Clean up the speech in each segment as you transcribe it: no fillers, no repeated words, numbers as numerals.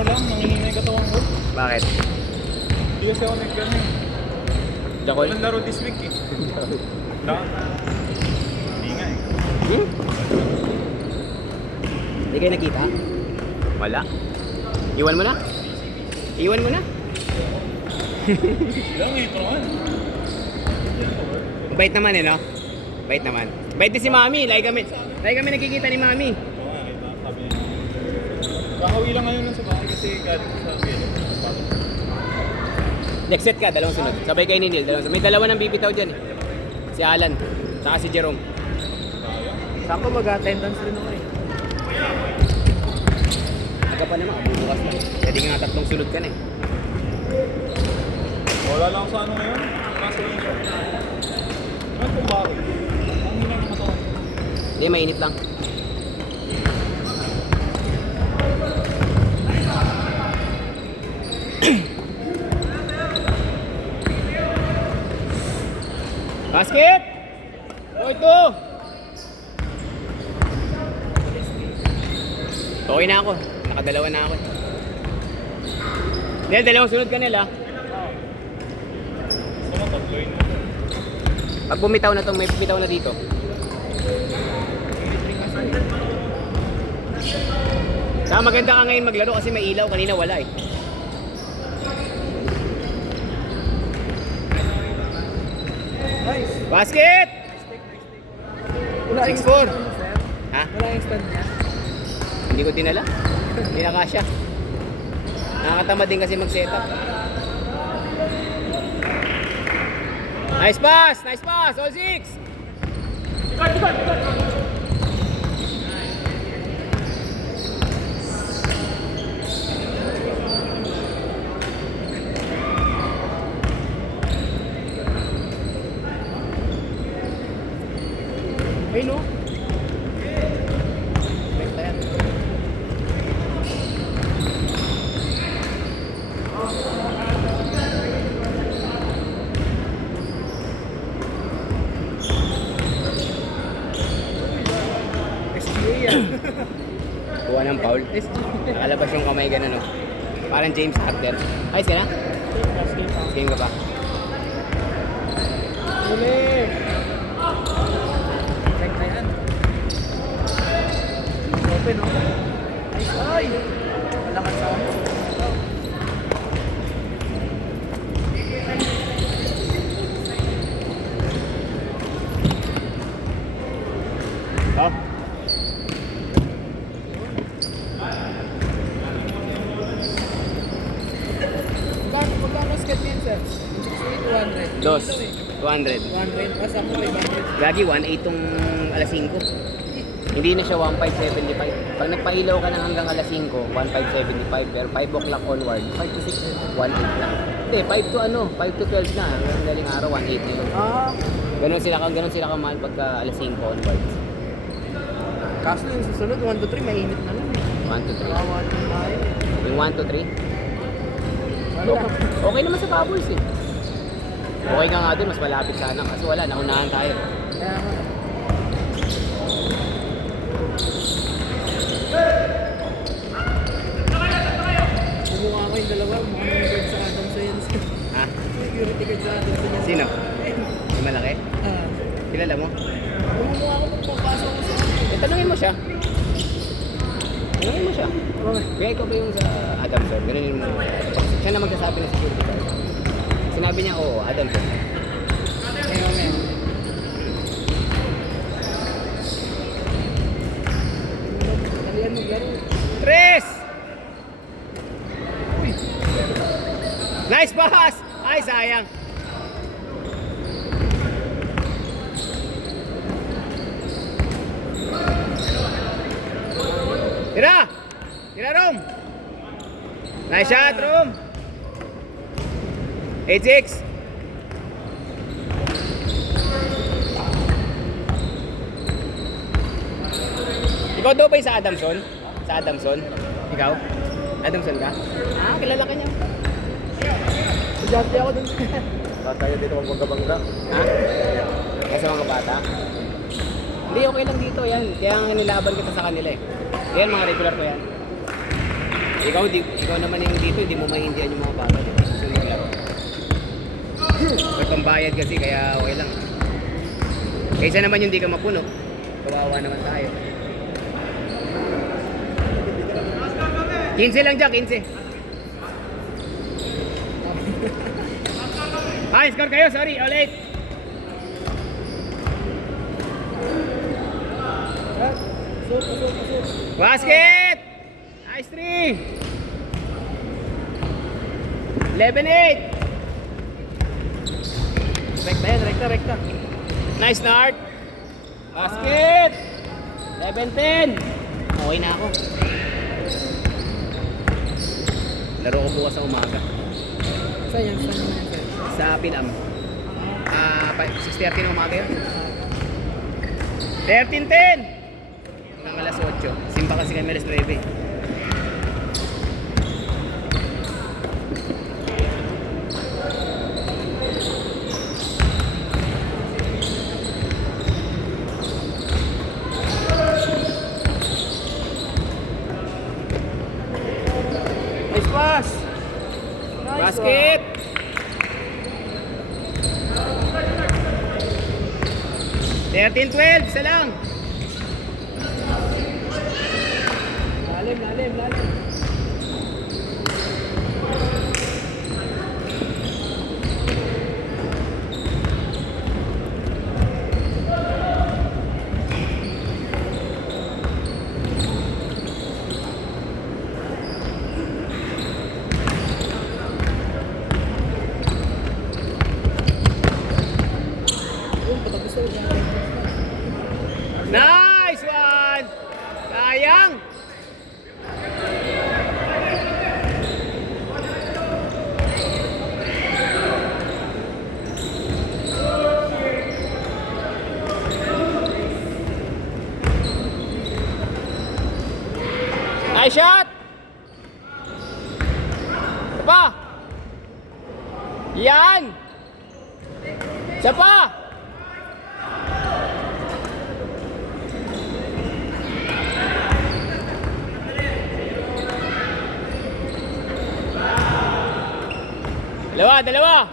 ano lang, nanginina yung katawan ko. Bakit? Hindi kasi ako nag-gano eh. Jakol? Walang laro this week eh. Wala. Hindi nga eh. Hmm? Hindi kayo nakita? Wala. Iwan mo na? Iwan mo na? Lang eh, ito naman. Bait naman eh, no? Bait naman. Bait din si Mami. Lagi kami nakikita ni Mami. Oo nga, kita. Sabi niya. Kakawi lang ngayon lang sa bahay kasi galing ko sa Belo. Next set ka, dalawang sunod. Sabay kayo ni Neil. May dalawa nang bibitaw dyan eh. Si Alan, saka si Jerome. Sako mag-attendance rin ako eh. Aga pa naman, bubukas na. Pwede nga tatlong sunod ka na eh. Wala lang sa ano ngayon. Nasa inyo. Ano kung bakit? Ang hina ng katawan. Hindi, mainit lang. Basket! Boy, ito! Okay na ako. Nakadalawa na ako. Dahil dalawang sunod ka nila. Gusto mo tatlo yun. Pag bumitaw na to, may bumitaw na dito. Saka maganda ka ngayon maglaro kasi may ilaw. Kanina wala eh. Nice. Basket! Wala yung 6-4. stand niya, sir. Ha? Wala yung stand niya. Hindi ko dinala. Hindi na kasya. Nakakatamad din kasi mag-setup. Nice pass! Nice pass! All 6! Ay no? Benta yan. SGA yan. Kuha ng foul. Nakalabas yung kamay ganun, no? Parang James Harden. Ayos ka na? Game ka ba? Uli! Benta yan. Open no? Nice. Ay! Malakas sa ako. Oh. Magkano skate yan, sir? 68, 200. Dos. Ito eh. 200. 100. Basta ako 500. Lagi 1.8 tong alas 5. Hindi na siya 1.575. Pag nagpailaw ka na hanggang alas 5, 1.575. Pero 5 o'clock onward, 5 to 6, 1.8 lang. Hindi, 5 to ano, 5 to 12 na. Hanggang daling araw, 1.8 na yun. Ah, Ganun sila kamahal pagka alas 5 onward. kaso yung susunod, 1 to 3, mainit na nun. 1 to 3. Kawawa na tayo. Yung 1 to 3. Ano? Okay naman sa Pabos eh. Okay ka nga dun, mas malapit sana. Kasi wala, naunahan tayo. Kaya nga. Bumukha ko yung dalawa, mukhang yung guard sa Adam sa yan. Ha? Security guard sa Adam sa yan. Sino? Yung malaki? Ah. Kilala mo? Bumukha ko pagpapasok ko sa Tanungin mo siya. Tanungin mo siya. Bakit? Kaya ikaw ba yung sa Adamson? Ganun yung... Siya na magsasabi ng security guard. Sinabi niya, oo, Adamson. Ngayon, ngayon. Kalian maglaro. Tres! Nice pass! Ay, sayang. Tira! Tira, Rom! Nice shot, Rom! 8-6. Ikaw daw ba yung sa Adamson? Sa Adamson? Ikaw? Adamson ka? Ah, kilala ka niya. Estudyante ako dun. Bata tayo dito magpagkabangga. Ha? Kaya sa mga bata? Hindi, okay lang dito yan. Kaya nga nilaban kita sa kanila eh. Yan, mga regular ko yan. Ikaw naman yung dito, hindi mo maintindihan yung mga bata. Diba? Gusto mo maglaro. May pambayad kasi, kaya okay lang. Kaysa naman yung di ka mapuno. Kawawa naman tayo. 15 lang Jack, 15. Ay, score kayo, sorry, all 8. Basket! Nice 3! 11-8! Rekta yan, rekta. Nice start! Basket! 11-10! Okay na ako. Laro ko bukas sa umaga. Saan yan? Saan yan, sir? Sa Pinam. 6:30 ng umaga yun. 13-10! Hanggang alas 8. Simba kasi kami alas 9. Nice pass! Basket! One. 13-12, isa lang. Lalim. Nice one! Sayang! Nice shot! Isa pa! Yan! Isa pa! Dalawa.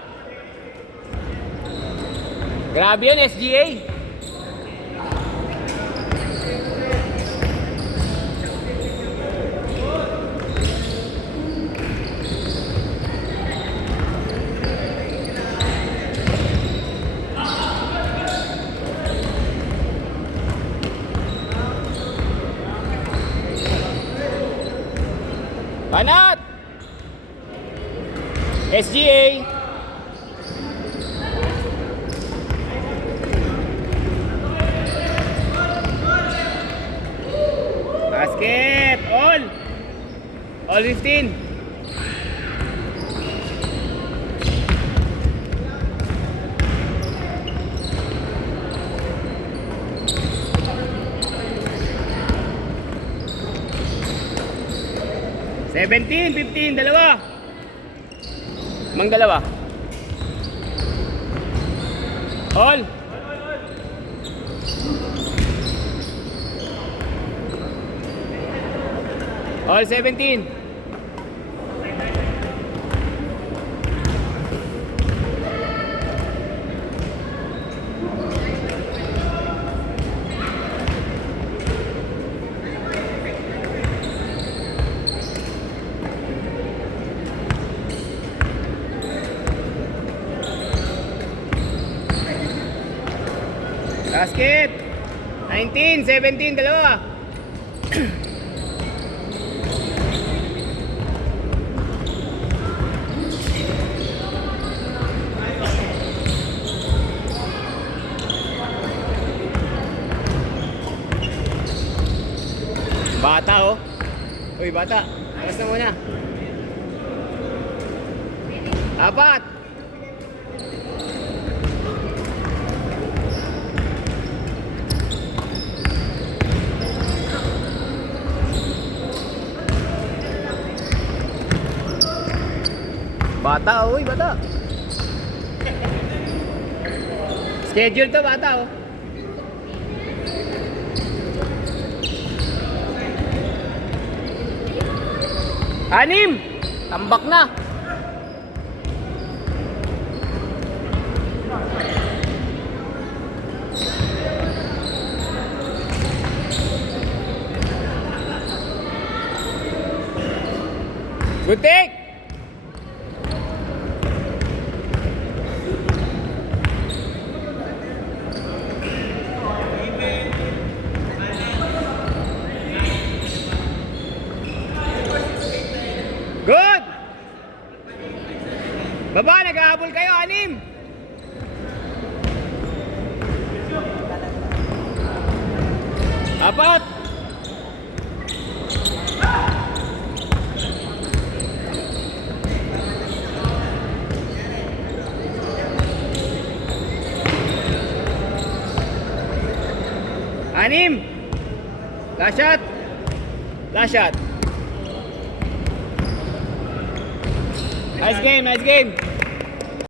Grabe yun, SGA. Panat! SGA! Basket! All 15! Seventeen, 15, dalawa. Mang dalawa. All. All 17. Basket! 19, 17, dalawa. Bata oh. Uy bata, alas na muna. 4. Bata, uy, bata. Schedule to, bata, oh. Anim! Tambak na! Good take! Good! Baba, nag-aabol kayo, anim! Apat! Anim! Last shot! Last shot! Nice game, nice game!